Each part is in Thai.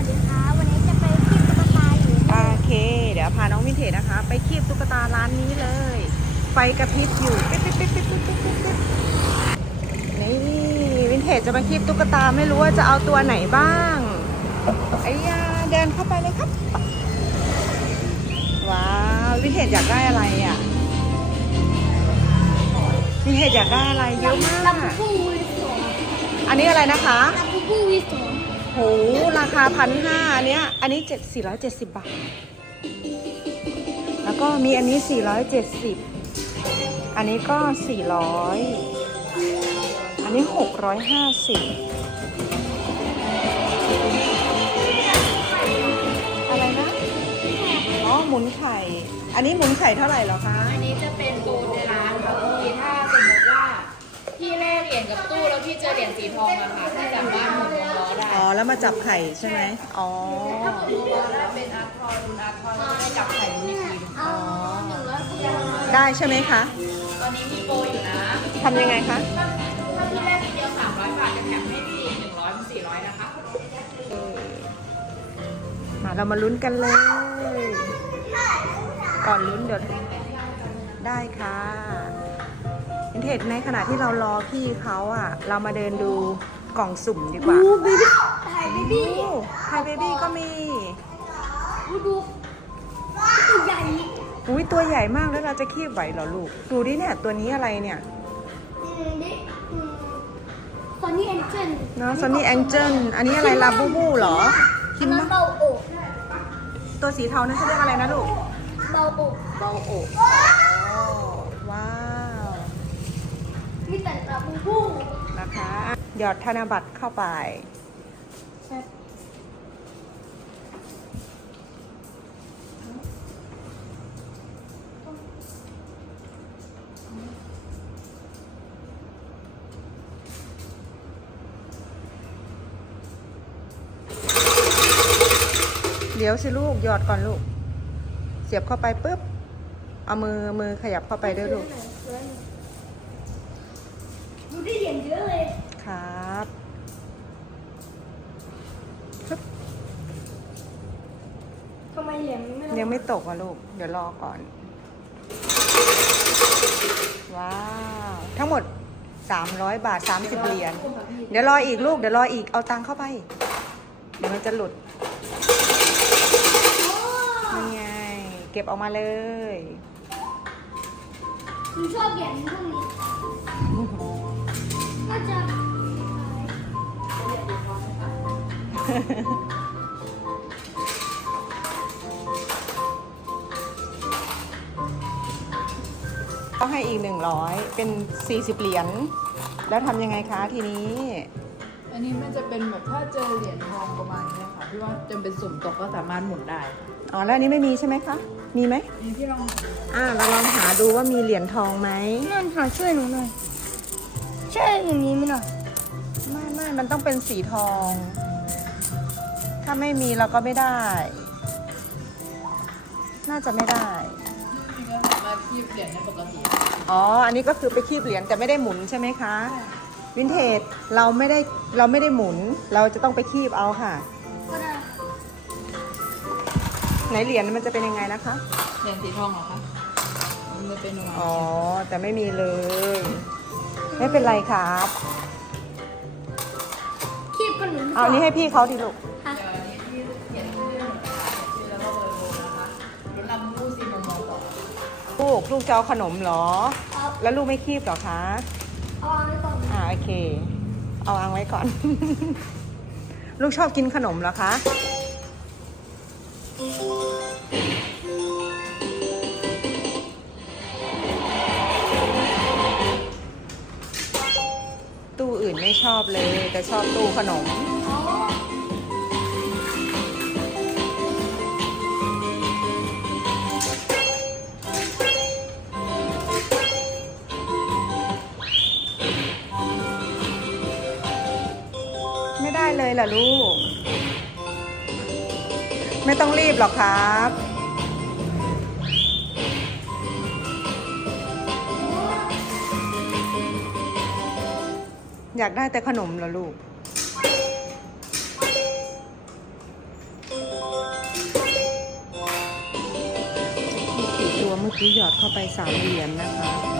ไเดี๋ยวพาน้องวินเทจนะคะ ไปคีบตุ๊กตาร้านนี้เลย ไฟกระพริบอยู่ปิ๊ปิ๊ปิ๊ปิ๊ปิ๊ปิ๊ปนี่วินเทจจะมาคีบตุ๊กตาไม่รู้ว่าจะเอาตัวไหนบ้างไอ้ยาเดินเข้าไปเลยครับ ว้าววินเทจอยากได้อะไรอะวินเทจอยากได้อะไรเยอะมาก ลำพุ่วีสอันนี้อะไรนะคะ ลำพุ่งวิสอ ราคาพันห้าอันเนี้ย อันนี้เจ็ดสี่ร้อยเจ็ดสิบบาท แล้วก็มีอันนี้สี่ร้อยเจ็ดสิบอันนี้ก็สี่ร้อยอันนี้หกร้อยห้าสิบอะไรนะ อ๋อ หมุนไข่ อันนี้หมุนไข่เท่าไหร่เหรอคะ อันนี้จะเป็นตู้ในร้านค่ะพี่ถ้าสมมติว่าพี่แลกเหรียญกับตู้แล้วพี่เจอเหรียญสีทองอะค่ะให้จากบ้านหมุนวงล้อได้อ๋อ แล้วมาจับไข่ใช่ไหมอ๋อถ้าหมุนวงล้อได้เป็นอาร์ตทอยคุณอาร์ตทอยแล้วก็ได้จับไข่หมุนอีกทีหนึ่งเอาหนึ่งร้อยคูณได้ใช่ไหมคะ ตอนนี้มีโปรอยู่นะทำยังไงคะ ถ้าถ้าพี่แลกทีเดียว300 บาทจะแถมให้พี่อีก100เป็น400นะคะ มาเรามาลุ้นกันเลย ก่อนลุ้นเดี๋ยวได้ค่ะอินเทจในขณะที่เรารอพี่เขาอะ เรามาเดินดูกล่องสุ่มดีกว่าบูบีบี้ ไทยบีบี้ไฮเบบี้ก็มีดูดูตัวใหญ่อุ้ยตัวใหญ่มากแล้วเราจะคีบไหวเหรอลูก ดูดิเนี่ยตัวนี้อะไรเนี่ยอืมดิอืมตอนนี้แองเจิลเนาะซอนนี่แองเจิลอันนี้อะไรลาบูบูเหรออันนั้นเบาโอกตัวสีเทานั่นเขาเรียกอะไรนะลูกเบาอกเบาโอกว้าวมีแต่ลาบูบูนะคะหยอดธนบัตรเข้าไป เดี๋ยวสิลูกหยอดก่อนลูก เสียบเข้าไปปุ๊บ เอามือมือขยับเข้าไปด้วยลูกดูได้เหรียญเยอะเลย ครับปึ๊บทำไมเหรียญไม่ยังไม่ตกอะลูก เดี๋ยวรอก่อน ว้าว ทั้งหมด 300 บาท 30 เหรียญ เดี๋ยวรออีกลูก เดี๋ยวรออีก เอาตังค์เข้าไป เดี๋ยวมันจะหลุด นี่ไง เก็บออกมาเลยคุณชอบเหรียญพวกนี้ก็จะก็ให้อีก 100 เป็น 40 เหรียญ แล้วทำยังไงคะทีนี้ อันนี้มันจะเป็นแบบถ้าเจอเหรียญทองประมาณ นี้ค่ะพี่ว่าจนเป็นสุ่มตกก็สามารถหมุนได้ อ๋อแล้วอันนี้ไม่มีใช่ไหมคะ มีไหมนี่พี่ลองอ่าเราลองหาดูว่ามีเหรียญทองไหมนั่นหาช่วยหนูหน่อยใช่อย่างนี้ไหมหน่อยไม่ไม่มันต้องเป็นสีทอง ถ้าไม่มีเราก็ไม่ได้ น่าจะไม่ได้พี่ก็สามารถคีบเหรียญได้ปกติ อ๋อ อันนี้ก็คือไปคีบเหรียญแต่ไม่ได้หมุนใช่ไหมคะ วินเทจเราไม่ได้เราไม่ได้หมุน เราจะต้องไปคีบเอาค่ะก็ได้ ไหนเหรียญมันจะเป็นยังไงนะคะ เหรียญสีทองเหรอคะมันจะเป็นประมาณอ๋อนี้แต่ไม่มีเลย ไม่เป็นไรครับ คีบกับหนูเอาอันนี้ให้พี่เขาดิลูกอะเดี๋ยวอันนี้พี่เขียนชื่อหนูนะคะชื่อแล้วก็เบอร์โทรนะคะรถลำมูซีโมโมต่อลูก ลูกจะเอาขนมเหรอ เอาแล้วลูกไม่คีบเหรอคะ เอาอันนี้ก่อนอ่าโอเค เอาวางไว้ก่อน ลูกชอบกินขนมเหรอคะ ตู้อื่นไม่ชอบเลย แต่ชอบตู้ขนมไม่ได้เลยล่ะลูก ไม่ต้องรีบหรอกครับ อยากได้แต่ขนมเหรอลูก ตัวเมื่อกี้หยอดเข้าไปสามเหรียญนนะคะ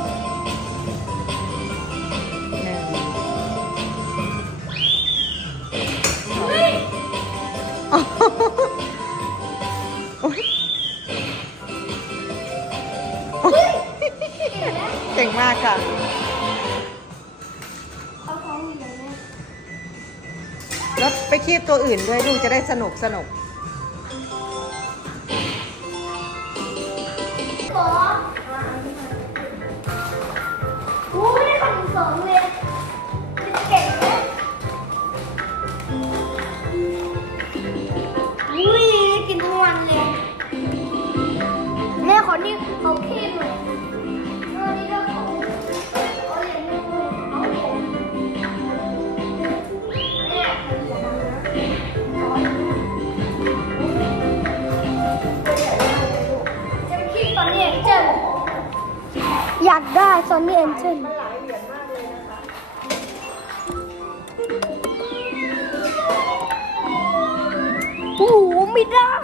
แล้วไปคีบตัวอื่นด้วยลูกจะได้สนุกสนุก อยากได้ตอนนี้เอ็นจินโอ้โหไม่ได้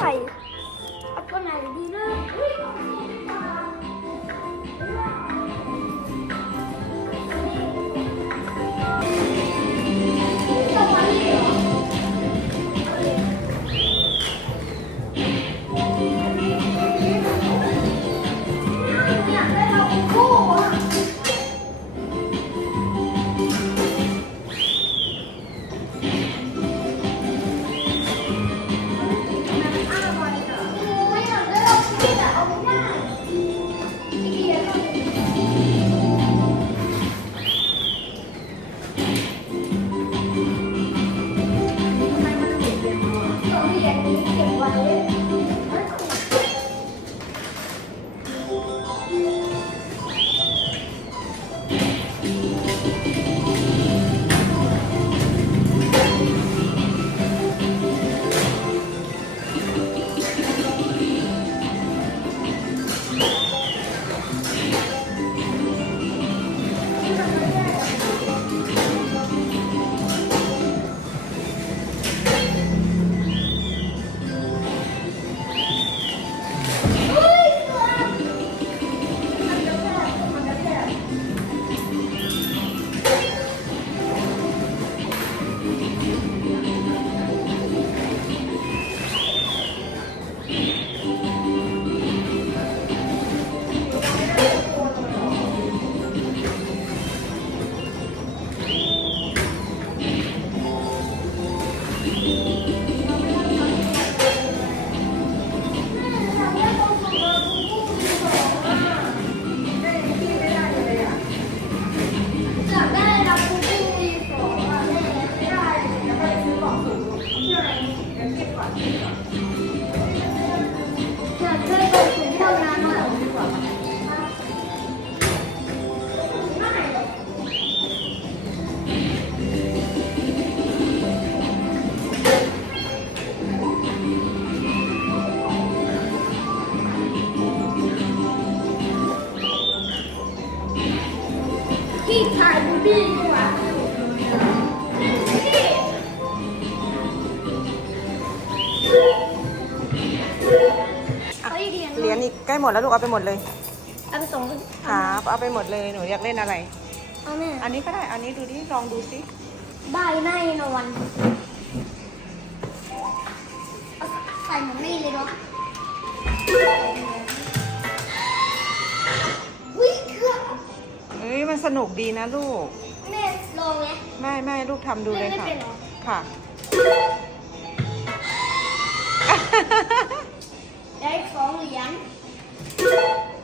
หมดแล้วลูกเอาไปหมดเลยเอาไปสองคนครับเอาไปหมดเลยหนูอยากเล่นอะไร เอาแม่อันนี้ก็ได้อันนี้ดูดิลองดูสิใบแน่นอนเอาใส่เหมือนนี่เลยเนาะวิ่งเครื่องเอ้ยมันสนุกดีนะลูก แม่ลองไงไม่ไม่ลูกทำดูเลยค่ะไม่เป็นเหรอค่ะ Música